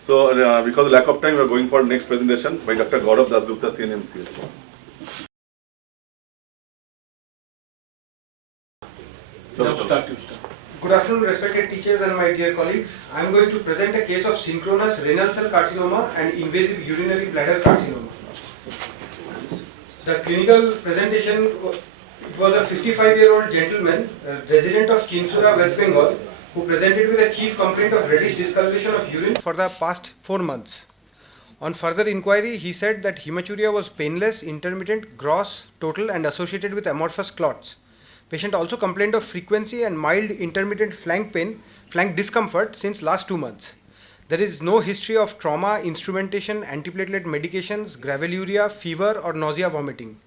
So, because of lack of time, we are going for next presentation by Dr. Gaurab Dasgupta, CNMCH. Now start. Good afternoon, respected teachers and my dear colleagues. I am going to present a case of synchronous renal cell carcinoma and invasive urinary bladder carcinoma. The clinical presentation, it was a 55-year-old gentleman, resident of Chinsura, West Bengal, who presented with a chief complaint of reddish discoloration of urine for the past 4 months. On further inquiry, he said that hematuria was painless, intermittent, gross, total and associated with amorphous clots. Patient also complained of frequency and mild intermittent flank pain, flank discomfort since last 2 months. There is no history of trauma, instrumentation, antiplatelet medications, graveluria, fever or nausea, vomiting.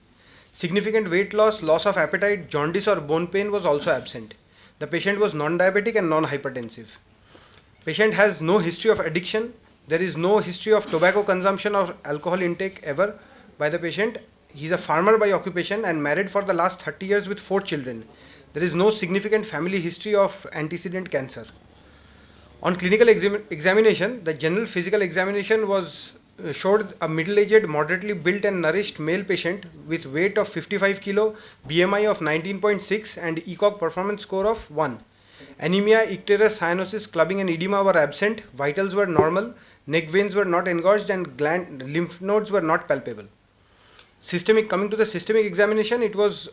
Significant weight loss, loss of appetite, jaundice or bone pain was also absent. The patient was non-diabetic and non-hypertensive. Patient has no history of addiction. There is no history of tobacco consumption or alcohol intake ever by the patient. He is a farmer by occupation and married for the last 30 years with 4 children. There is no significant family history of antecedent cancer. On clinical examination, the general physical examination showed a middle-aged, moderately built and nourished male patient with weight of 55 kg, BMI of 19.6 and ECOG performance score of 1. Anemia, icterus, cyanosis, clubbing and edema were absent, vitals were normal, neck veins were not engorged and lymph nodes were not palpable. Coming to the systemic examination, it was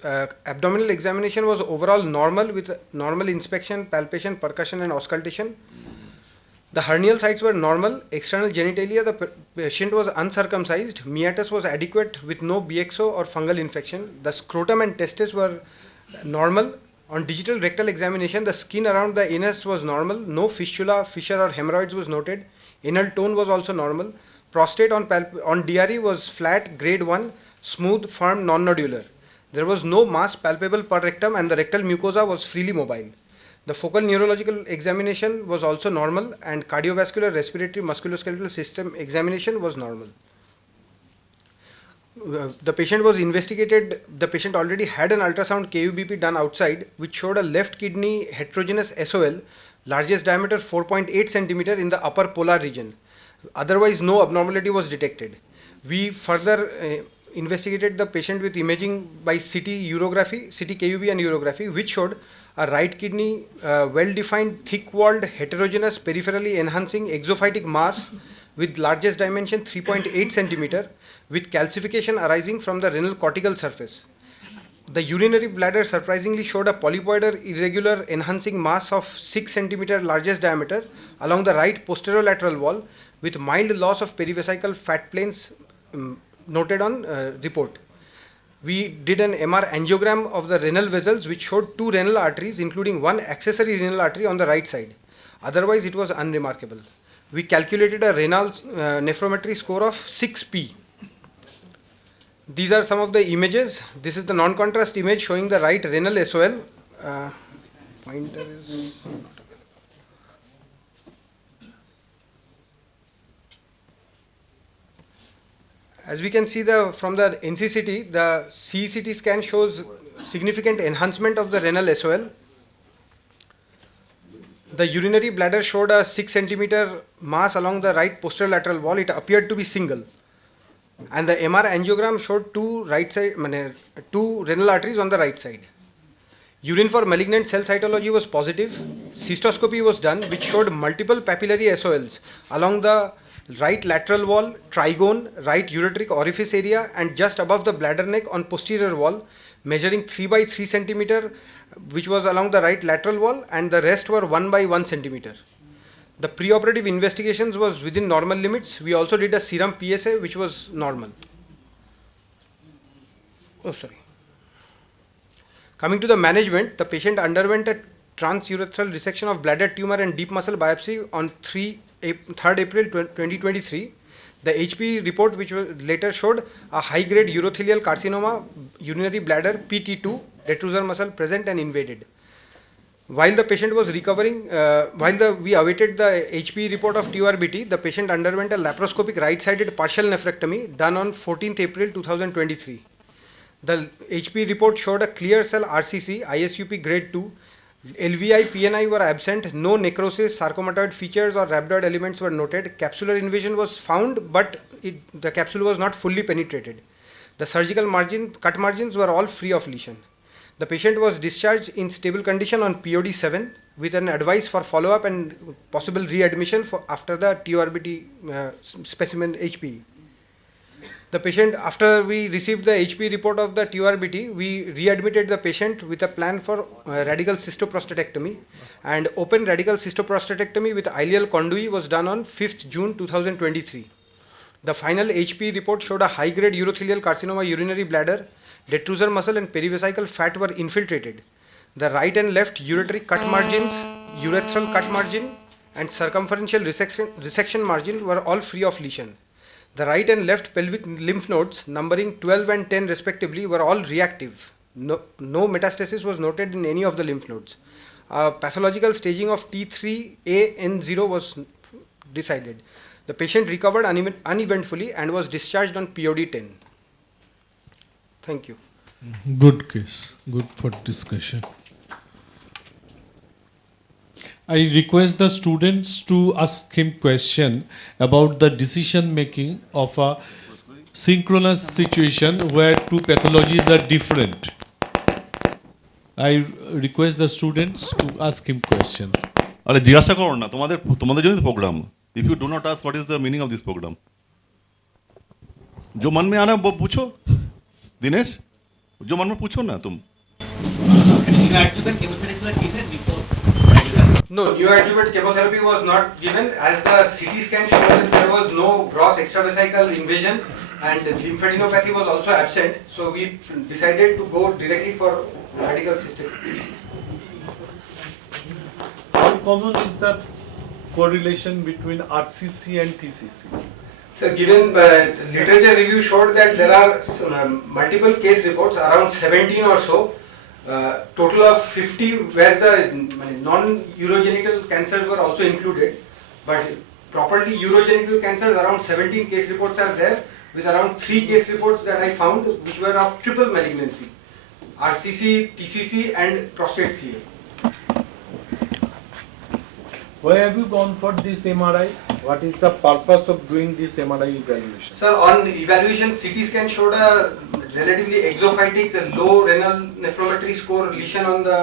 abdominal examination was overall normal with normal inspection, palpation, percussion and auscultation. The hernial sites were normal. External genitalia, the patient was uncircumcised. Meatus was adequate with no BXO or fungal infection. The scrotum and testes were normal. On digital rectal examination, the skin around the anus was normal. No fistula, fissure or hemorrhoids was noted. Anal tone was also normal. Prostate on DRE was flat, grade 1, smooth, firm, non-nodular. There was no mass palpable per rectum and the rectal mucosa was freely mobile. The focal neurological examination was also normal and cardiovascular, respiratory, musculoskeletal system examination was normal. The patient was investigated. The patient already had an ultrasound KUBP done outside which showed a left kidney heterogeneous SOL, largest diameter 4.8 centimeter in the upper polar region. Otherwise, no abnormality was detected. We further investigated the patient with imaging by CT urography, CT KUB and urography, which showed a right kidney well-defined, thick-walled, heterogeneous, peripherally enhancing exophytic mass with largest dimension 3.8 centimeter with calcification arising from the renal cortical surface. The urinary bladder surprisingly showed a polypoidal irregular enhancing mass of 6 centimeter largest diameter along the right posterolateral wall with mild loss of perivesical fat planes noted on report. We did an MR angiogram of the renal vessels which showed 2 renal arteries including 1 accessory renal artery on the right side. Otherwise it was unremarkable. We calculated a renal nephrometry score of 6P. These are some of the images. This is the non-contrast image showing the right renal SOL. Pointer is not. As we can see from the NCCT, the CCT scan shows significant enhancement of the renal SOL. The urinary bladder showed a 6 centimeter mass along the right posterolateral wall. It appeared to be single. And the MR angiogram showed 2 renal arteries on the right side. Urine for malignant cell cytology was positive. Cystoscopy was done which showed multiple papillary SOLs along the right lateral wall, trigone, right ureteric orifice area and just above the bladder neck on posterior wall, measuring 3 by 3 centimeter which was along the right lateral wall and the rest were 1 by 1 centimeter. The preoperative investigations was within normal limits. We also did a serum PSA which was normal. Coming to the management, the patient underwent a transurethral resection of bladder tumor and deep muscle biopsy on 3rd April 2023. The HP report which was later showed a high-grade urothelial carcinoma, urinary bladder, PT2, detrusor muscle present and invaded. While the patient was recovering, we awaited the HP report of TURBT, the patient underwent a laparoscopic right-sided partial nephrectomy done on 14th April 2023. The HP report showed a clear cell RCC, ISUP grade 2, LVI, PNI were absent, no necrosis, sarcomatoid features or rhabdoid elements were noted. Capsular invasion was found, but the capsule was not fully penetrated. The surgical cut margins were all free of lesion. The patient was discharged in stable condition on POD 7 with an advice for follow-up and possible readmission after the TURBT specimen HPE. The patient, after we received the HP report of the TURBT, we readmitted the patient with a plan for radical cystoprostatectomy, and open radical cystoprostatectomy with ileal conduit was done on 5th June 2023. The final HP report showed a high-grade urothelial carcinoma urinary bladder, detrusor muscle and perivesical fat were infiltrated. The right and left ureteric cut margins, urethral cut margin and circumferential resection margin were all free of lesion. The right and left pelvic lymph nodes, numbering 12 and 10 respectively, were all reactive. No metastasis was noted in any of the lymph nodes. Pathological staging of T3A-N0 was decided. The patient recovered uneventfully and was discharged on POD 10. Thank you. Good case. Good for discussion. I request the students to ask him question about the decision making of a synchronous situation where two pathologies are different. I request the students to ask him question. আরে জিজ্ঞাসা করো না, তোমাদের জন্য তো programme. If you do not ask what is the meaning of this program, जो मन में आना वो पूछो। दिनेश, जो मन में पूछो ना तुम। No, neoadjuvant chemotherapy was not given, as the CT scan showed that there was no gross extravesical invasion and lymphadenopathy was also absent. So we decided to go directly for radical cystectomy. How common is the correlation between RCC and TCC? So given literature review showed that there are multiple case reports, around 17 or so, total of 50 where the non-urogenital cancers were also included, but properly urogenital cancers, around 17 case reports are there, with around 3 case reports that I found which were of triple malignancy, RCC, TCC and prostate CA. Why have you gone for this MRI? What is the purpose of doing this MRI evaluation? Sir, on evaluation, CT scan showed a relatively exophytic, low renal nephrometry score lesion on the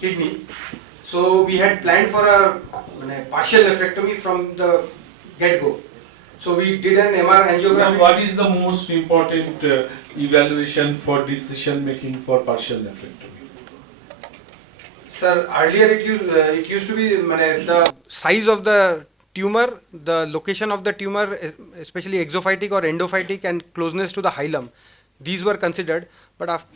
kidney. So we had planned for a partial nephrectomy from the get-go. So we did an MR angiography. Now, what is the most important evaluation for decision making for partial nephrectomy? Sir, earlier it used to be the size of the tumor, the location of the tumor, especially exophytic or endophytic, and closeness to the hilum. These were considered, but after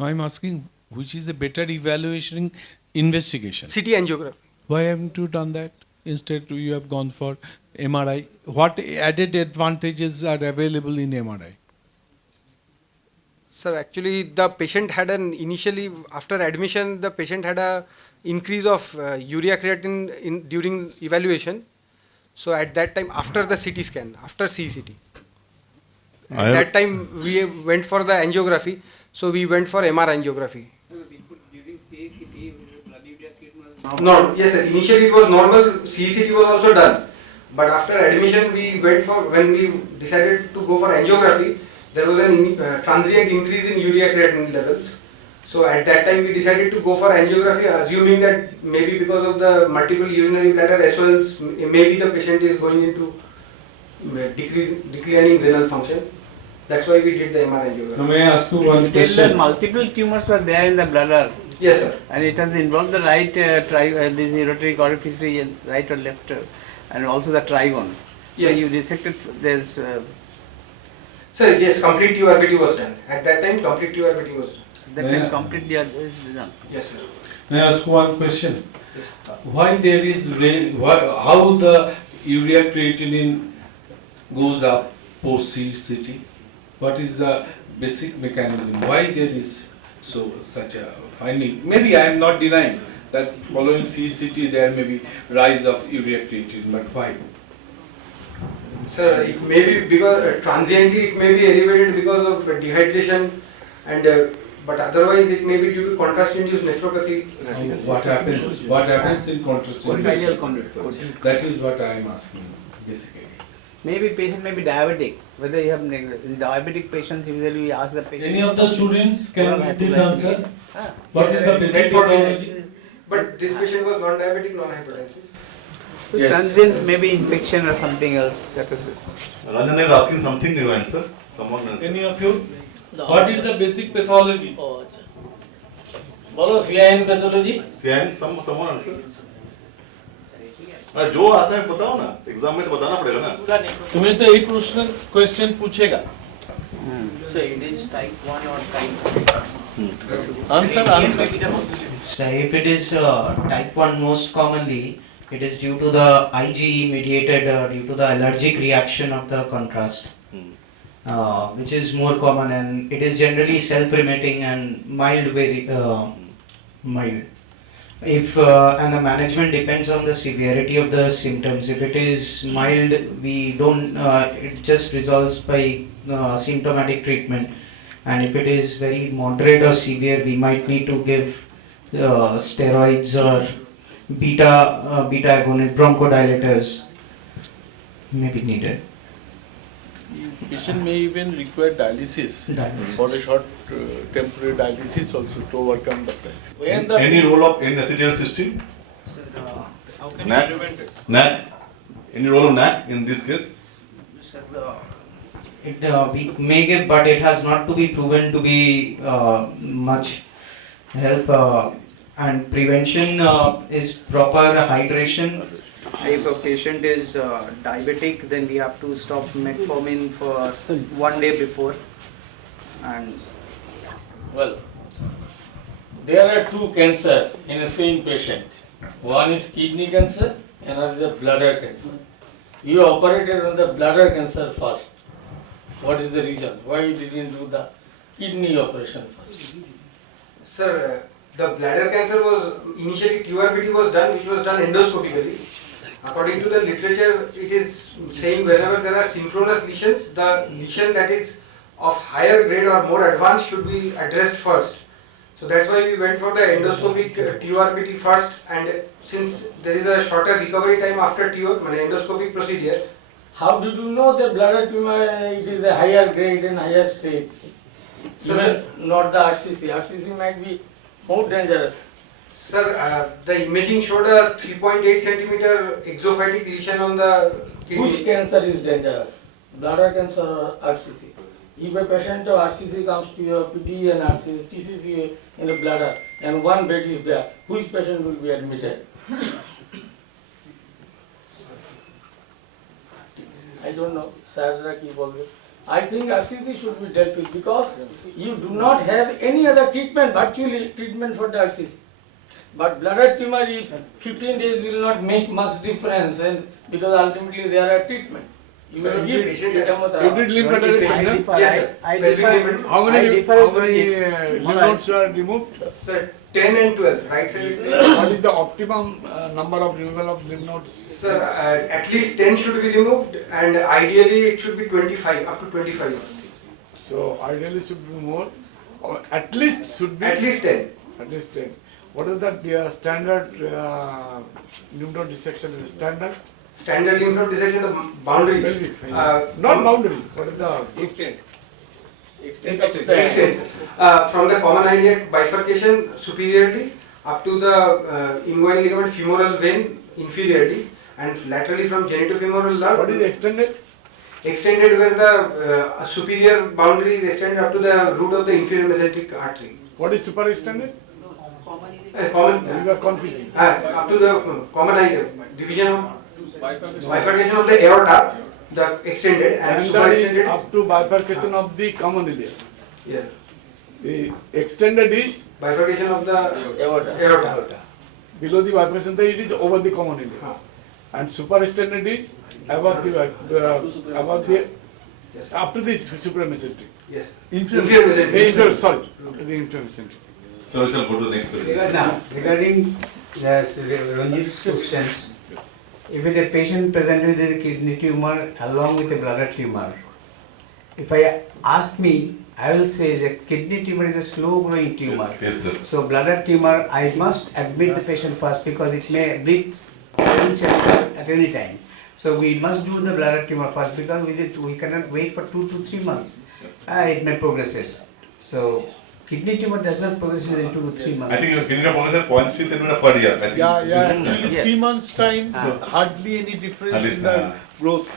I'm asking which is a better evaluation investigation. CT angiography. Why haven't you done that? Instead you have gone for MRI. What added advantages are available in MRI? Sir, actually the patient had initially after admission the patient had a increase of urea creatinine during evaluation. So at that time, after the CT scan, after CCT, at that time we went for the angiography. So we went for MR angiography. During CCT, blood urea creatinine was No, yes sir. Initially it was normal. CCT was also done, but after admission when we decided to go for angiography, there was a transient increase in urea creatinine levels. So at that time we decided to go for angiography, assuming that maybe because of the multiple urinary bladder as well as maybe the patient is going into declining renal function. That's why we did the MR angiography. Now may I ask you one Till question? multiple tumors were there in the bladder, Yes sir. and it has involved the right this ureteric orifice region, right or left, and also the trigone. Yes. So you dissected. There's Sir, yes, complete TURBT was done. At that time, complete TURBT was done. that Yeah. can completely is done. Yes sir. May I ask one question? Yes. Why there is how the urea creatinine goes up post CCT? What is the basic mechanism? Why there is such a finding? Maybe I am not denying that following CCT there may be rise of urea creatinine, but why? Sir, it may be because transiently it may be elevated because of dehydration and but otherwise it may be due to contrast-induced nephropathy. What happens? What happens in contrast? Cortical contrast. That is what I am asking basically. Maybe patient may be diabetic. Whether you have diabetic patients, usually we ask the patient. Any of the students can give this answer? Ah. What is the Yes, basic for pathology? But this patient was non-diabetic, non-hypertensive. It comes in maybe infection or something else. That is it. Ranjan is asking something new answer. Someone else. Any of you? What is the basic pathology? बोलो CIN pathology CIN, someone answer. जो आता है बताओ ना, exam में तो बताना पड़ेगा ना. तुम्हें तो एक क्वेश्चन पूछेगा. So it is type 1 or type Answer. So if it is type 1 most commonly, it is due to the IgE mediated due to the allergic reaction of the contrast, which is more common, and it is generally self-remitting and mild, very mild. If and the management depends on the severity of the symptoms. If it is mild, we don't. It just resolves by symptomatic treatment, and if it is very moderate or severe, we might need to give steroids or beta agonist bronchodilators may be needed. Patient may even require dialysis for a short temporary dialysis also to overcome the crisis. when the Any role of N-acetylcysteine? how can NAC? NAC? Any role of NAC in this case? We may give, but it has not to be proven to be much help. And prevention is proper hydration. If a patient is diabetic, then we have to stop metformin for 1 day before. And well, there are two cancer in the same patient. One is kidney cancer, another is bladder cancer. You operated on the bladder cancer first. What is the reason? Why you didn't do the kidney operation first? Sir, the bladder cancer was initially TURBT was done, which was done endoscopically. According to the literature, it is saying whenever there are synchronous lesions, the lesion that is of higher grade or more advanced should be addressed first. So that's why we went for the endoscopic TURBT first, and since there is a shorter recovery time after endoscopic procedure. How did you know the bladder tumor it is a higher grade and higher stage? Even not the RCC. RCC might be more dangerous. Sir, the imaging showed a 3.8 centimeter exophytic lesion on the kidney. Which cancer is dangerous? Bladder cancer or RCC? If a patient of RCC comes to your PD and RCC, TCC in the bladder and one bed is there, which patient will be admitted? I don't know. I think RCC should be dealt with because you do not have any other treatment, virtually treatment for the RCC. But bladder tumor, if 15 days will not make much difference, and because ultimately there are treatment. You will give Every lymph node is treated. Yes, sir. I Pelvic differ. lymph- How many I lymph nodes are removed? Sir, 10 and 12, right side. What is the optimum number of removal of lymph nodes? Sir, at least 10 should be removed, and ideally it should be 25, up to 25. So ideally should be more, or at least should be At least 10. At least 10. What is that standard lymph node dissection? Is standard? Standard lymph node dissection, the boundaries. Pelvic. from- Not boundary. What is the extent. Extent. From the common iliac bifurcation superiorly up to the inguinal ligament femoral vein inferiorly, and laterally from genitofemoral nerve. what is extended? Extended where the superior boundary is extended up to the root of the inferior mesenteric artery. What is super extended? Common, You are confusing. up to the common division of bifurcation of the aorta, the extended and And super that is extended. up to bifurcation of the common iliac. Yeah, The extended is bifurcation of the aorta. below the bifurcation, it is over the common iliac. And super extended is above the Yes. up to the supramesenteric. Yes. Inferior mesenteric. sorry, up to the inferior mesenteric. So we shall go to the next presentation. Regarding Ranjit's questions, if it a patient presented with a kidney tumor along with a bladder tumor, if I ask me, I will say that kidney tumor is a slow growing tumor. Yes, sir. So bladder tumor, I must admit the patient first because it may bleed eventually at any time. So we must do the bladder tumor first because we cannot wait for 2 to 3 months. It may progresses. So kidney tumor does not progress within 2 to 3 months. I think your clinical progression 0.3 centimeter per year. I think. Actually Yes. 3 months time, hardly any difference in the growth.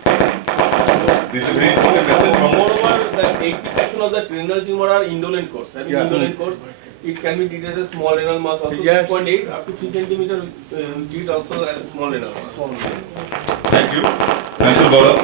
This is very important message from Moreover, the 80% of the renal tumor are indolent course. And Yeah. indolent course, it can be treated as a small renal mass also. Yes. 2.8 up to 3 centimeter, treat also as a small renal mass. Thank you. Thank you, Gaurav.